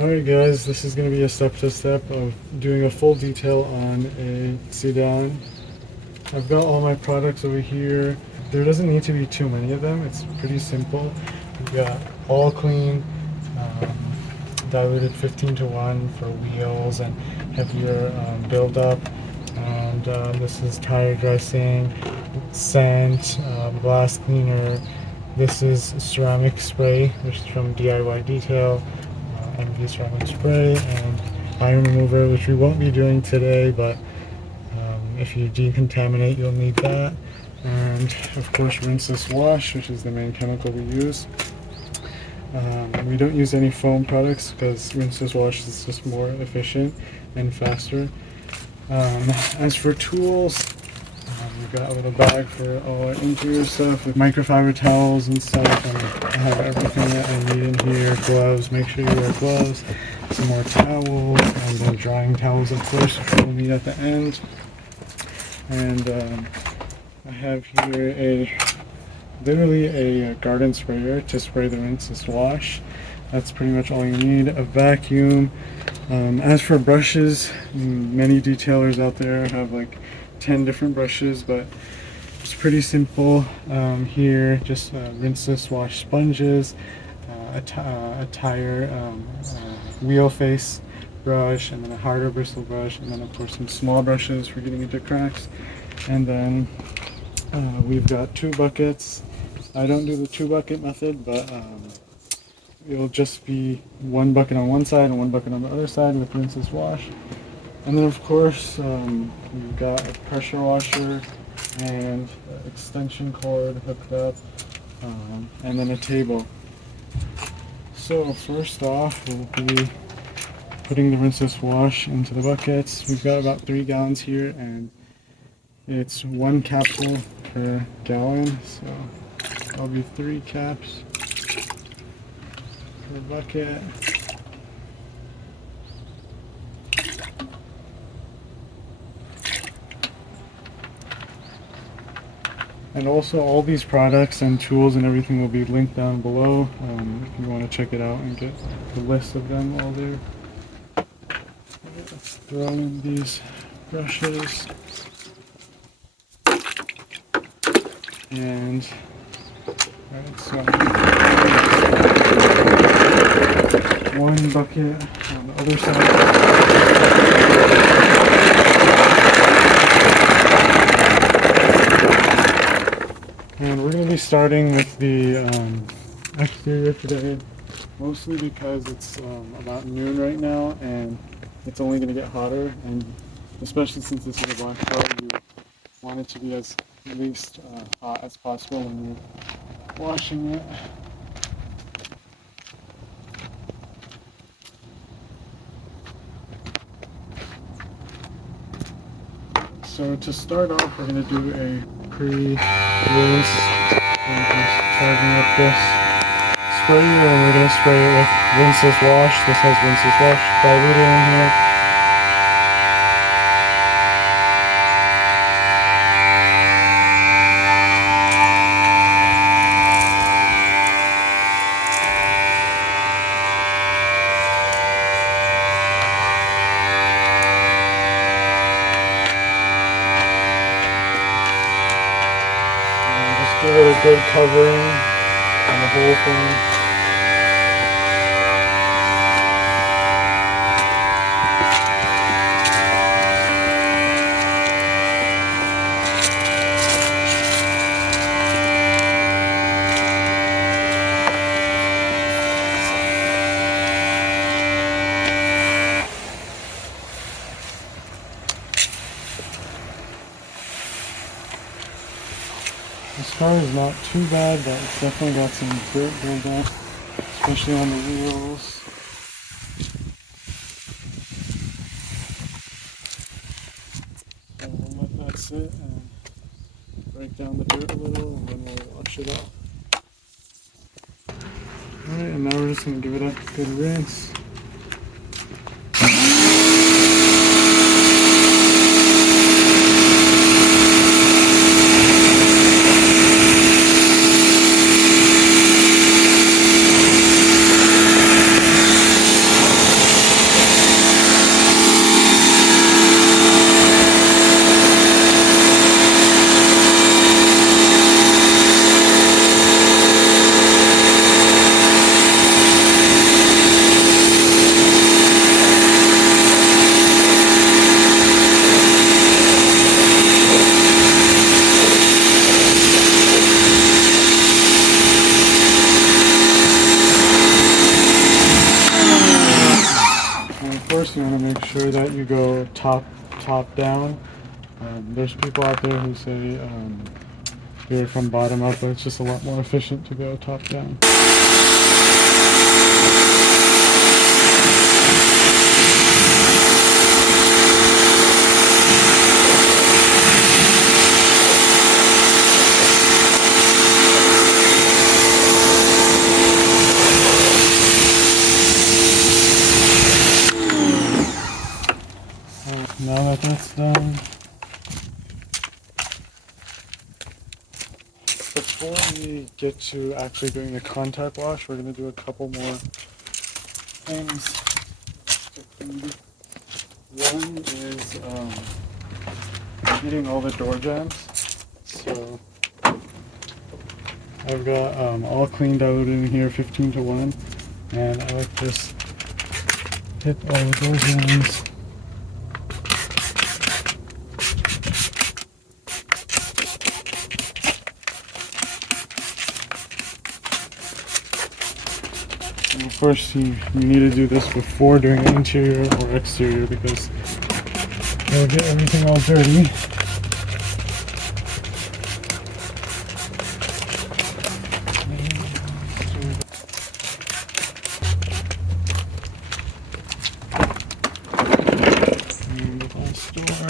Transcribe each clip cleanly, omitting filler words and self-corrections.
Alright guys, this is going to be a step-to-step of doing a full detail on a sedan. I've got all my products over here. There doesn't need to be too many of them, it's pretty simple. We've got all clean, diluted 15:1 for wheels and heavier build-up. And this is tire dressing, scent, glass cleaner. This is ceramic spray, which is from DIY Detail. MV ceramic spray and iron remover, which we won't be doing today, but if you decontaminate you'll need that. And of course rinseless wash, which is the main chemical we use. We don't use any foam products because rinseless wash is just more efficient and faster. As for tools, we've got a little bag for all our interior stuff with microfiber towels and stuff, and I have everything that I need in here. Gloves, make sure you wear gloves. Some more towels, and then drying towels, of course, which we'll need at the end. And I have here literally a garden sprayer to spray the rinseless wash. That's pretty much all you need. A vacuum. As for brushes, many detailers out there have like 10 different brushes, but it's pretty simple. Here, just rinseless wash sponges, a tire wheel face brush, and then a harder bristle brush, and then of course some small brushes for getting into cracks. And then we've got 2 buckets. I don't do the 2-bucket method, but it'll just be 1 bucket on one side and 1 bucket on the other side with rinseless wash. And then of course we've got a pressure washer and extension cord hooked up, and then a table. So first off, we'll be putting the rinseless wash into the buckets. We've got about 3 gallons here, and it's 1 capsule per gallon, so that'll be 3 caps per bucket. And also all these products and tools and everything will be linked down below if you want to check it out and get the list of them all there. Throw in these brushes. And so 1 bucket on the other side. And we're going to be starting with the exterior today, mostly because it's about noon right now and it's only going to get hotter, and especially since this is a black car, you want it to be as least hot as possible when you're washing it. So to start off, we're going to do a pre-rinse. We're just charging up this sprayer, and we're going to spray it with rinseless wash. This has rinseless wash diluted in here. Give it a good covering on the whole thing. This car is not too bad, but it's definitely got some dirt buildup, especially on the wheels. So we'll let that sit and break down the dirt a little, and then we'll wash it off. Alright, and now we're just going to give it a good rinse. First, you want to make sure that you go top down. There's people out there who say do it from bottom up, but it's just a lot more efficient to go top down. Now that that's done, before we get to actually doing the contact wash, we're going to do a couple more things. One is getting all the door jambs. So I've got all cleaned out in here 15 to 1, and I like to just hit all the door jambs. First, you need to do this before doing interior or exterior because you'll get everything all dirty. And the whole store.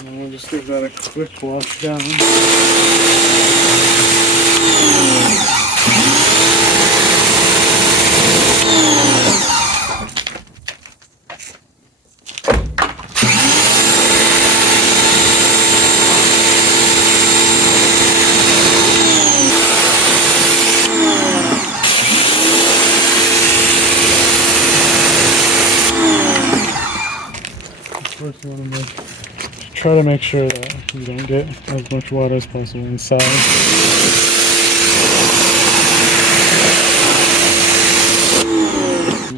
And we'll just give that a quick wash down. First, you want to try to make sure that you don't get as much water as possible inside.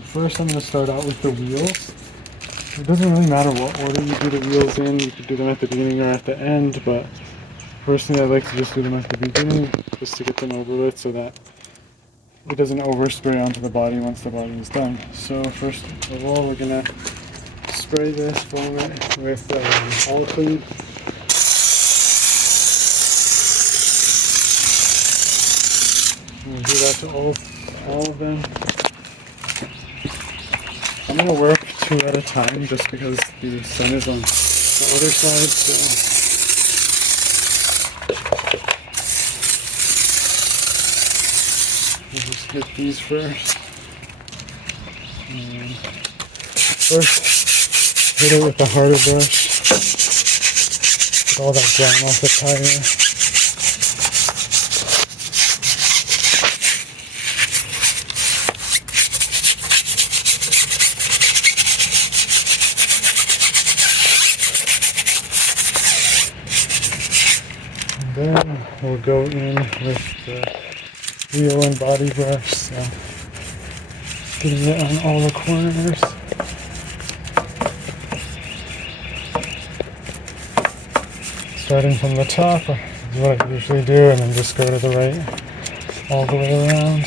First, I'm going to start out with the wheels. It doesn't really matter what order you do the wheels in. You could do them at the beginning or at the end, but personally I like to just do them at the beginning just to get them over with so that it doesn't overspray onto the body once the body is done. So first of all, we're going to spray this foam with all clean. We'll do that to all of them. I'm going to work 2 at a time just because the sun is on the other side. So we'll just hit these first. And first, hit it with the harder brush. Get all that grime off the tire. Then we'll go in with the wheel and body brush, so getting it on all the corners. Starting from the top is what I usually do, and then just go to the right all the way around.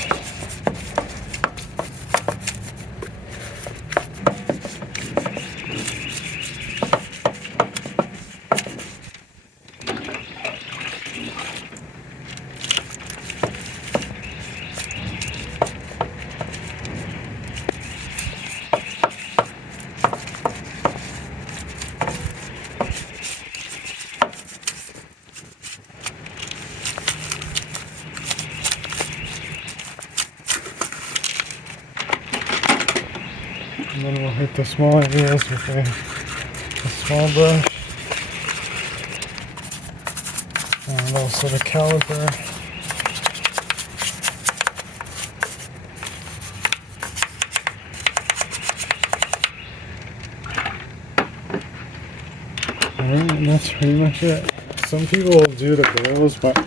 And then we'll hit the small areas with a small brush. And also the caliper. Alright, and that's pretty much it. Some people will do the barrels, but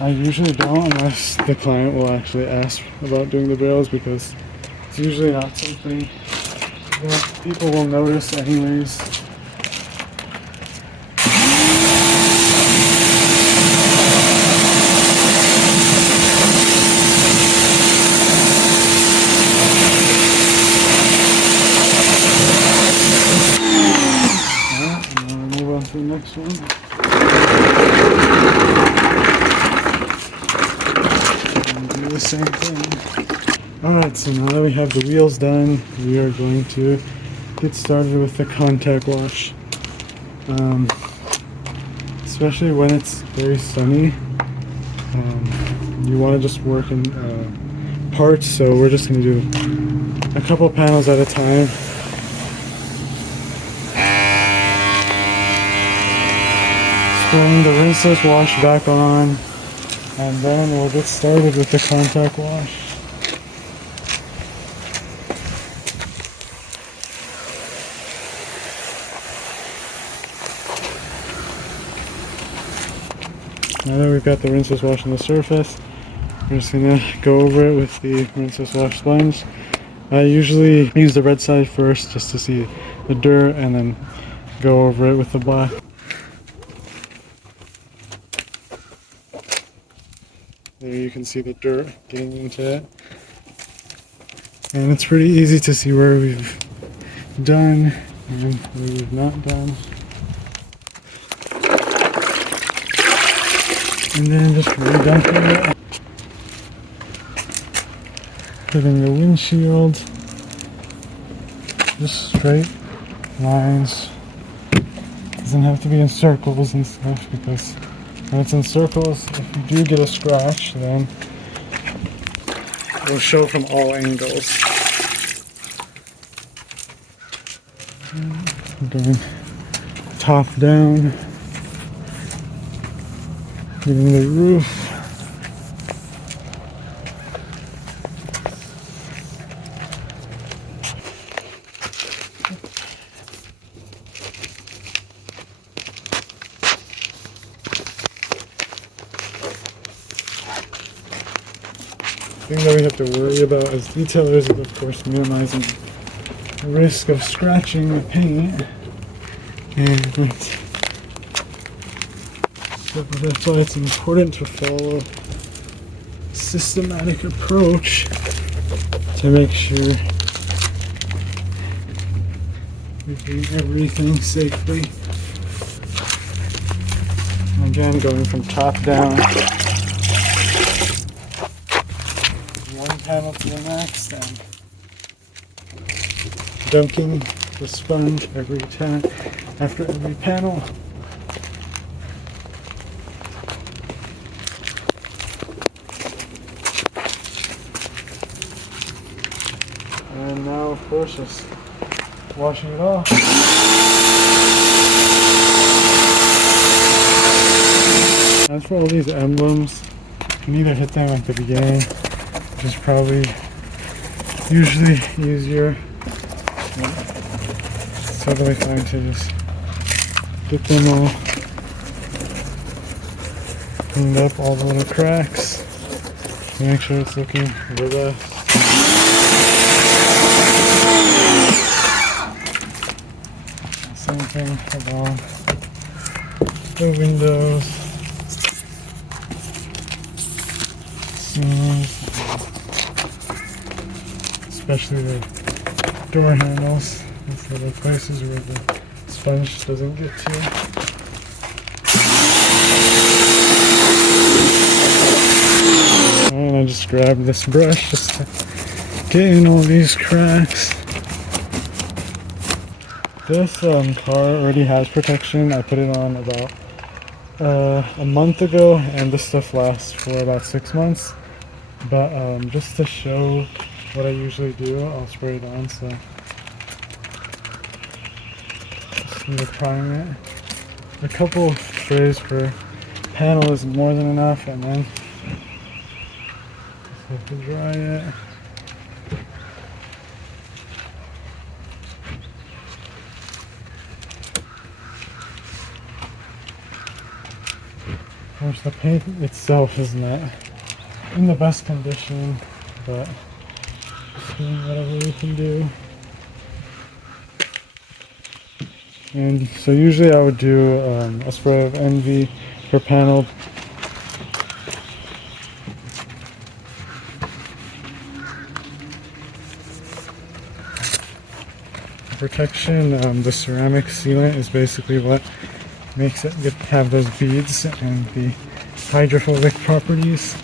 I usually don't unless the client will actually ask about doing the barrels, because it's usually not something that people will notice anyways. to the next one. And do the same thing. Alright, so now that we have the wheels done, we are going to get started with the contact wash. Especially when it's very sunny, you want to just work in parts, so we're just going to do a couple panels at a time. Spraying the rinseless wash back on, and then we'll get started with the contact wash. Now that we've got the rinseless wash on the surface, we're just going to go over it with the rinseless wash sponge. I usually use the red side first just to see the dirt, and then go over it with the black. There you can see the dirt getting into it. And it's pretty easy to see where we've done and where we've not done. And then just redunking it. Hitting the windshield. Just straight lines. Doesn't have to be in circles and stuff, because when it's in circles, if you do get a scratch, then it'll show from all angles. Going top down. Getting the roof. The thing that we have to worry about as detailers is, of course, minimizing the risk of scratching the paint. And that's why it's important to follow a systematic approach to make sure we're doing everything safely. Again, going from top down, one panel to the next, and dunking the sponge every time after every panel. And now, of course, just washing it off. As for all these emblems, you can either hit them at the beginning, which is probably usually easier. It's totally fine to just get them all cleaned up, all the little cracks, to make sure it's looking the best. Same thing along the windows, seams, especially the door handles. These little places where the sponge doesn't get to. And I just grabbed this brush just to get in all these cracks. This car already has protection. I put it on about a month ago, and this stuff lasts for about 6 months. But just to show what I usually do, I'll spray it on. So just need to prime it. A couple sprays per panel is more than enough, and then just have to dry it. Of course, the paint itself is not in the best condition, but just doing whatever we can do. And so usually I would do a spray of NV per panel. Protection, the ceramic sealant is basically what makes it have those beads and the hydrophobic properties.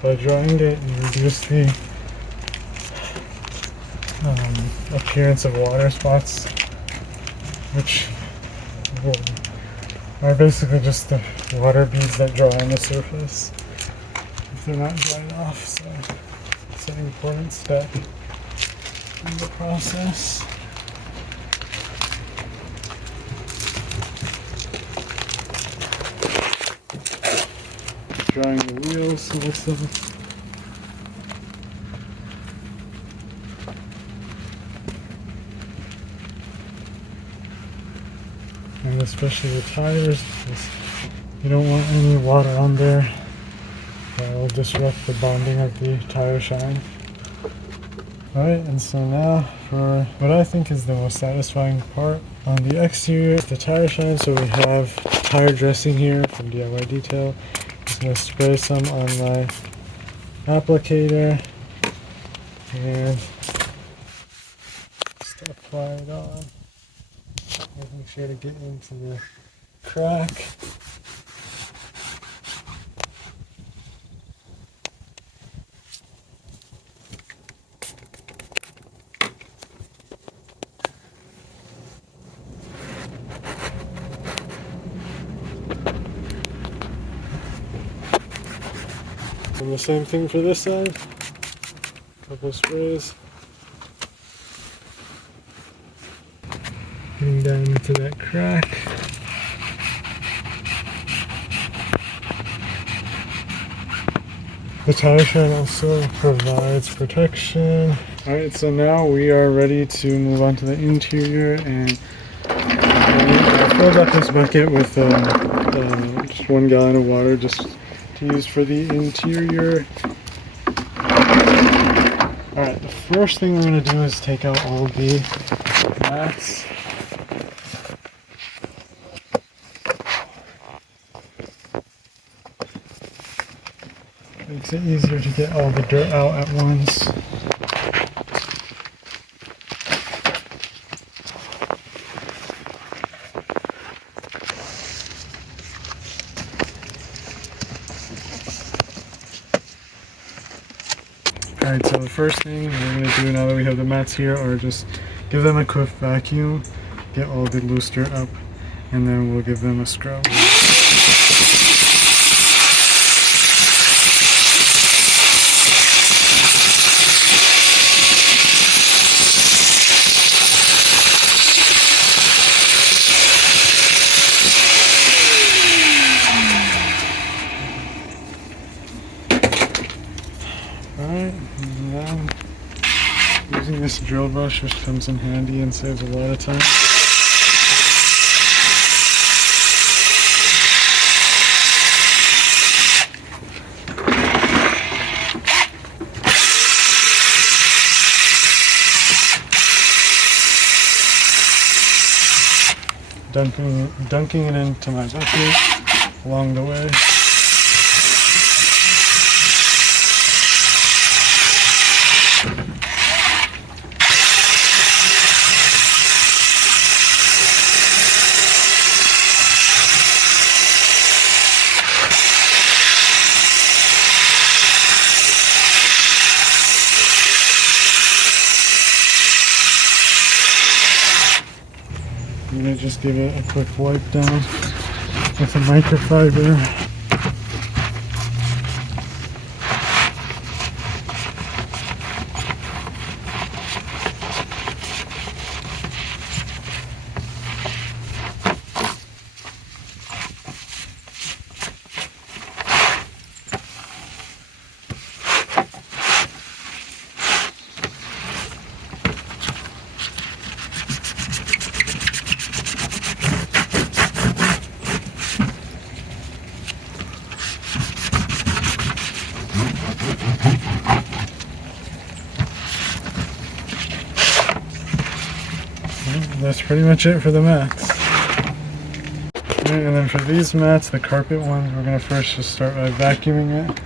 By drying it, you reduce the appearance of water spots, which are basically just the water beads that dry on the surface if they're not dried off. So it's an important step in the process. Drying the wheels also. And especially the tires, because you don't want any water on there that will disrupt the bonding of the tire shine. Alright, and so now for what I think is the most satisfying part. On the exterior, the tire shine, so we have tire dressing here from DIY Detail. Just going to spray some on my applicator and just apply it on, making sure to get into the crack. And the same thing for this side. Couple sprays. Getting down into that crack. The tire shine also provides protection. Alright, so now we are ready to move on to the interior, and I filled up this bucket with just 1 gallon of water just to use for the interior. Alright, the first thing we're going to do is take out all the mats. Makes it easier to get all the dirt out at once. Alright, so the first thing we're going to do now that we have the mats here are just give them a quick vacuum, get all the loose dirt up, and then we'll give them a scrub. Alright, and then using this drill brush, which comes in handy and saves a lot of time. Dunking it into my bucket along the way. I'm going to just give it a quick wipe down with a microfiber. That's pretty much it for the mats. And then for these mats, the carpet ones, we're going to first just start by vacuuming it.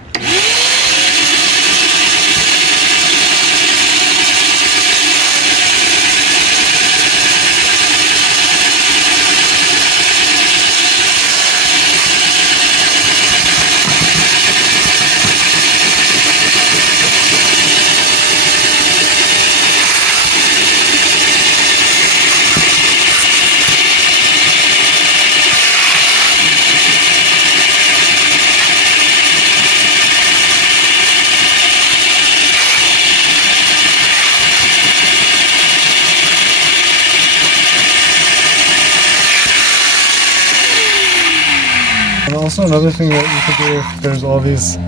And also another thing that you could do if there's all these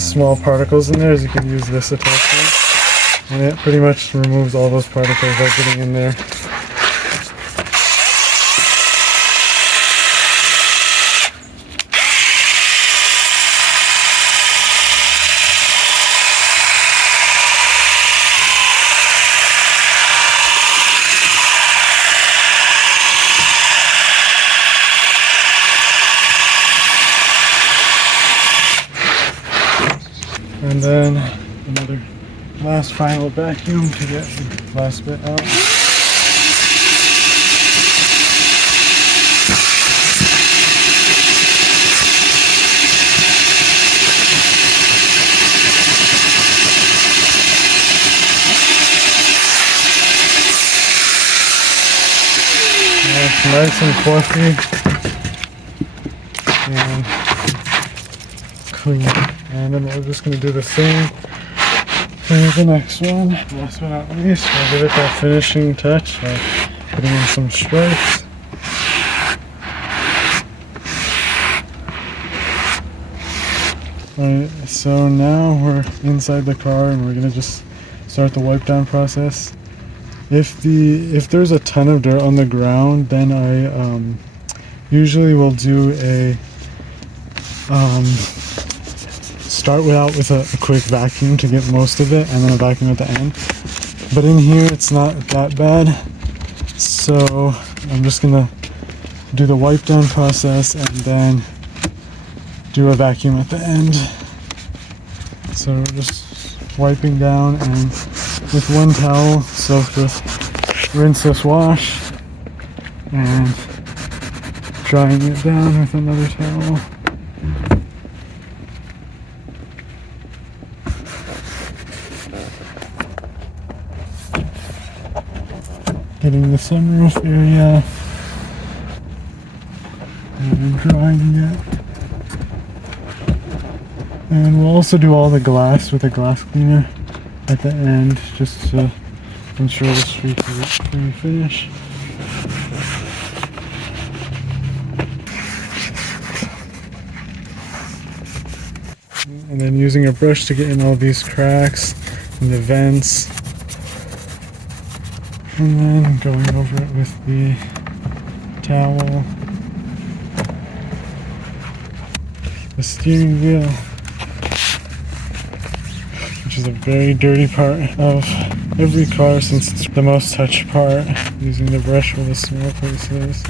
small particles in there is you could use this attachment, and it pretty much removes all those particles that are getting in there. And then another last final vacuum to get the last bit out. And it's nice and fluffy and clean. And then we're just going to do the same for the next one. Last but not least, we'll give it that finishing touch by putting in some stripes. Alright, so now we're inside the car and we're going to just start the wipe down process. If there's a ton of dirt on the ground, then I usually will do a start out with a quick vacuum to get most of it, and then a vacuum at the end. But in here it's not that bad, so I'm just gonna do the wipe down process and then do a vacuum at the end. So we're just wiping down, and with one towel soaked with rinseless wash and drying it down with another towel. Getting the sunroof area and drying it. And we'll also do all the glass with a glass cleaner at the end, just to ensure the streak is pretty finished. And then using a brush to get in all these cracks and the vents. And then going over it with the towel. The steering wheel, which is a very dirty part of every car since it's the most touched part. Using the brush for the small places.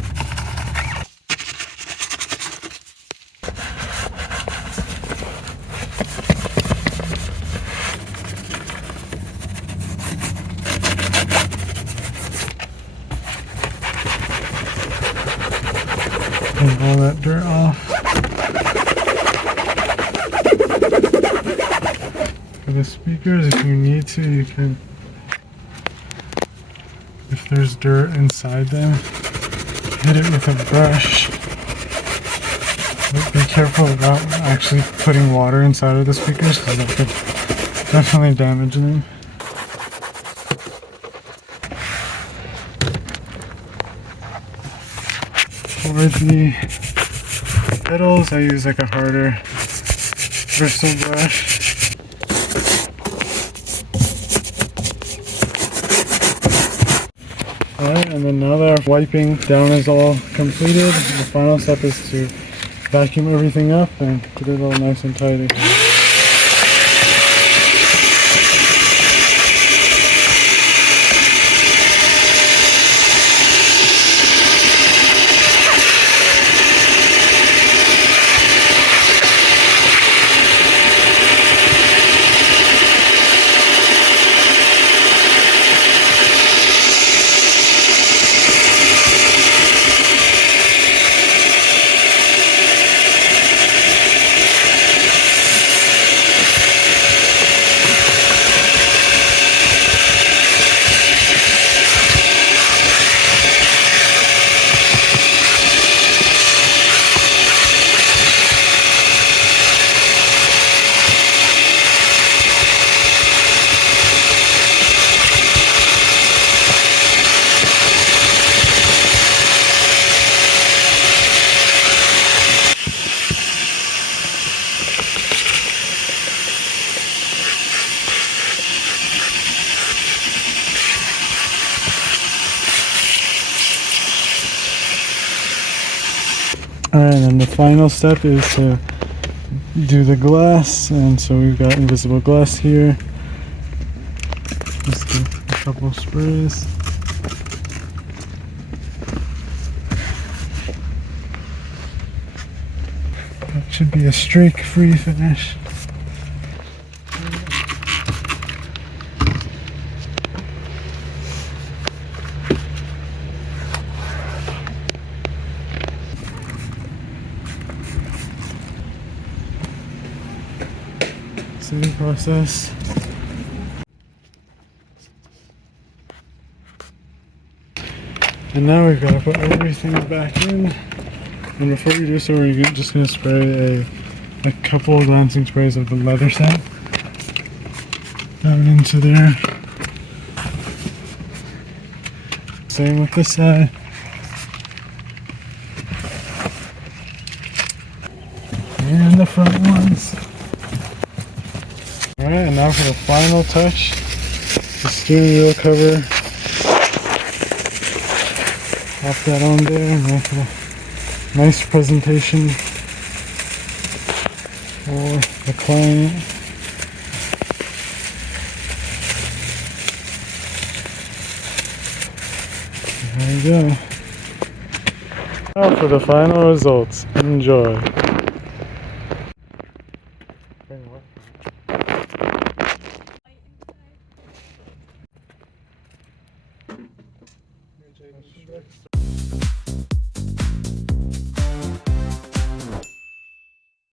And all that dirt off. For the speakers, if you need to, you can, if there's dirt inside them, hit it with a brush. But be careful about actually putting water inside of the speakers, because that could definitely damage them. For the pedals, I use like a harder bristle brush. Alright, and then now that our wiping down is all completed, the final step is to vacuum everything up and get it all nice and tidy. Alright, and the final step is to do the glass, and so we've got invisible glass here. Just a couple sprays. That should be a streak-free finish. Same process. And now we've got to put everything back in. And before we do so, we're just going to spray a couple of glancing sprays of the leather scent down into there. Same with this side. And the front ones. Alright, and now for the final touch, the steering wheel cover. Pop that on there and make a nice presentation for the client. There you go. Now for the final results. Enjoy.